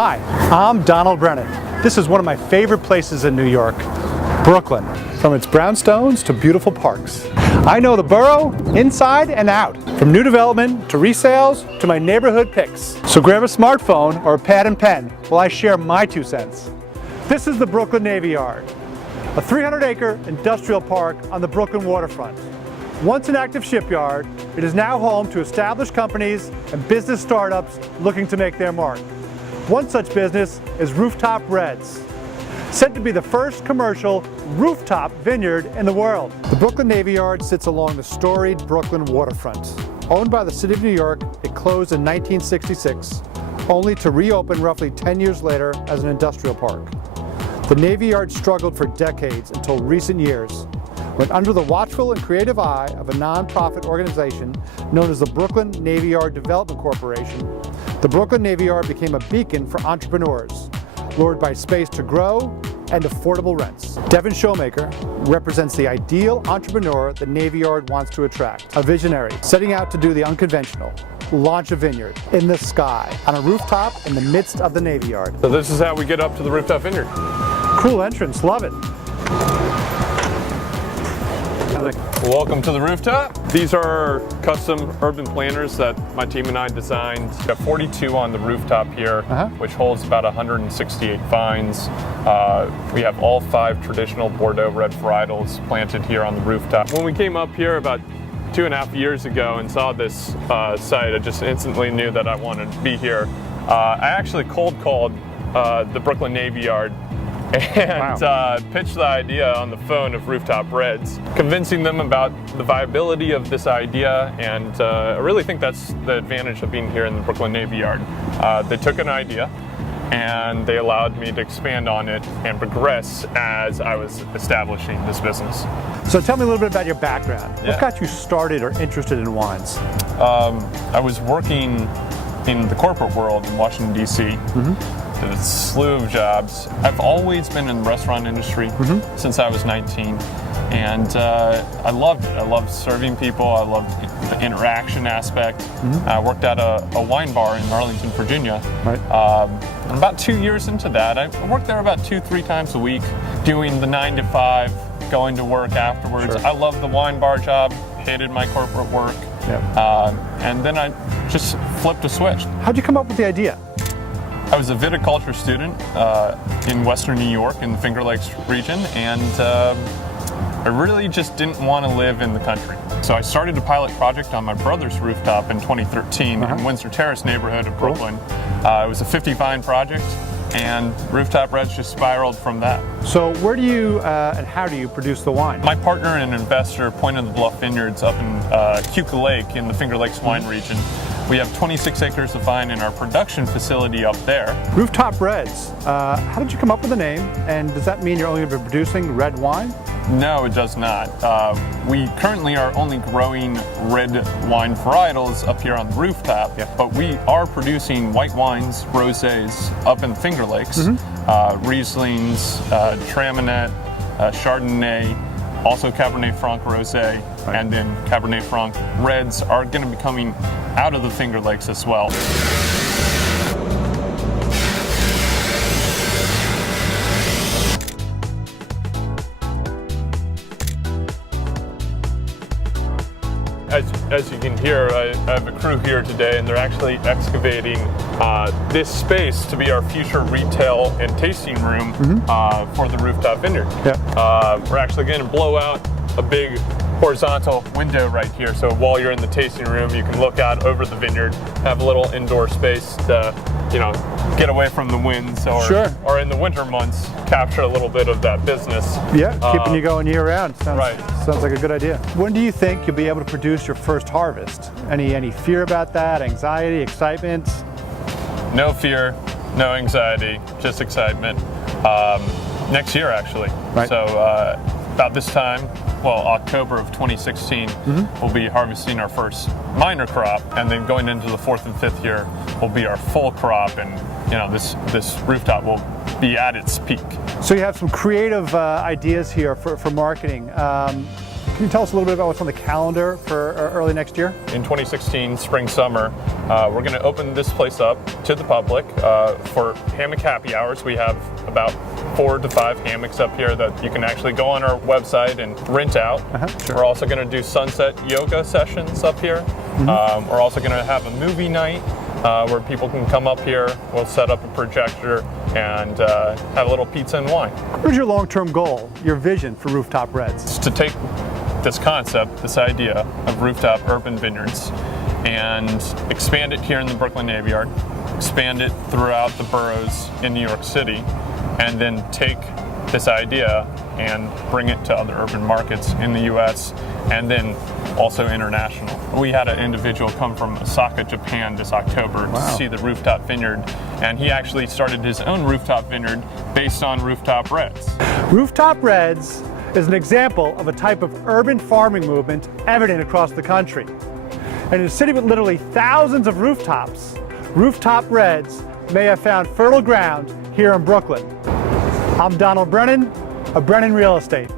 Hi, I'm Donald Brennan. This is one of my favorite places in New York, Brooklyn. From its brownstones to beautiful parks. I know the borough inside and out, from new development to resales to my neighborhood PIX. So grab a smartphone or a pad and pen while I share my 2 cents. This is the Brooklyn Navy Yard, a 300-acre industrial park on the Brooklyn waterfront. Once an active shipyard, it is now home to established companies and business startups looking to make their mark. One such business is Rooftop Reds, said to be the first commercial rooftop vineyard in the world. The Brooklyn Navy Yard sits along the storied Brooklyn waterfront. Owned by the City of New York, it closed in 1966, only to reopen roughly 10 years later as an industrial park. The Navy Yard struggled for decades until recent years, when under the watchful and creative eye of a nonprofit organization known as the Brooklyn Navy Yard Development Corporation, the Brooklyn Navy Yard became a beacon for entrepreneurs, lured by space to grow and affordable rents. Devin Shomaker represents the ideal entrepreneur the Navy Yard wants to attract. A visionary setting out to do the unconventional, launch a vineyard in the sky on a rooftop in the midst of the Navy Yard. So this is how we get up to the rooftop vineyard. Cool entrance, love it. Welcome to the rooftop. These are custom urban planters that my team and I designed. We have 42 on the rooftop here, which holds about 168 vines. We have all 5 traditional Bordeaux red varietals planted here on the rooftop. When we came up here about 2.5 years ago and saw this site, I just instantly knew that I wanted to be here. I actually cold called the Brooklyn Navy Yard and pitched the idea on the phone of Rooftop Reds, convincing them about the viability of this idea, and I really think that's the advantage of being here in the Brooklyn Navy Yard. They took an idea and they allowed me to expand on it and progress as I was establishing this business. So tell me a little bit about your background. What got you started or interested in wines? I was working in the corporate world in Washington, D.C. Did a slew of jobs. I've always been in the restaurant industry since I was 19, and I loved it. I loved serving people. I loved the interaction aspect. I worked at a wine bar in Arlington, Virginia. And about 2 years into that, I worked there about 2-3 times a week, doing the 9 to 5, going to work afterwards. I loved the wine bar job, hated my corporate work, and then I just flipped a switch. How'd you come up with the idea? I was a viticulture student in Western New York in the Finger Lakes region, and I really just didn't want to live in the country. So I started a pilot project on my brother's rooftop in 2013 in Windsor Terrace neighborhood of Brooklyn. It was a 50-vine project, and Rooftop Reds just spiraled from that. So where do you and how do you produce the wine? My partner and investor, Point of the Bluff Vineyards up in Keuka Lake in the Finger Lakes wine region. We have 26 acres of vine in our production facility up there. Rooftop Reds, how did you come up with the name, and does that mean you're only going to be producing red wine? No, it does not. We currently are only growing red wine varietals up here on the rooftop, but we are producing white wines, rosés up in the Finger Lakes, Rieslings, Traminette, Chardonnay, also Cabernet Franc Rosé, and then Cabernet Franc Reds are going to be coming out of the Finger Lakes as well. As you can hear, I have a crew here today, and they're actually excavating this space to be our future retail and tasting room for the Rooftop Vineyard. We're actually going to blow out a big horizontal window right here, so while you're in the tasting room you can look out over the vineyard, have a little indoor space to, you know, get away from the winds, or in the winter months capture a little bit of that business. Keeping you going year round. Sounds like a good idea. When do you think you'll be able to produce your first harvest? Any fear about that? Anxiety, excitement? No fear, no anxiety, just excitement. Next year actually. So about this time, well, October of 2016, we'll be harvesting our first minor crop, and then going into the 4th and 5th year will be our full crop, and you know, this rooftop will be at its peak. So you have some creative ideas here for marketing. Can you tell us a little bit about what's on the calendar for early next year? In 2016, spring, summer, we're going to open this place up to the public for hammock happy hours. We have about 4 to 5 hammocks up here that you can actually go on our website and rent out. Sure. We're also going to do sunset yoga sessions up here. We're also going to have a movie night where people can come up here. We'll set up a projector and have a little pizza and wine. What's your long-term goal, your vision for Rooftop Reds? It's to take this concept, this idea of rooftop urban vineyards, and expand it here in the Brooklyn Vineyard, expand it throughout the boroughs in New York City, and then take this idea and bring it to other urban markets in the US and then also international. We had an individual come from Osaka, Japan this October to see the Rooftop Vineyard, and he actually started his own rooftop vineyard based on Rooftop Reds. Rooftop Reds is an example of a type of urban farming movement evident across the country. And in a city with literally thousands of rooftops, Rooftop Reds may have found fertile ground here in Brooklyn. I'm Donald Brennan of Brennan Real Estate.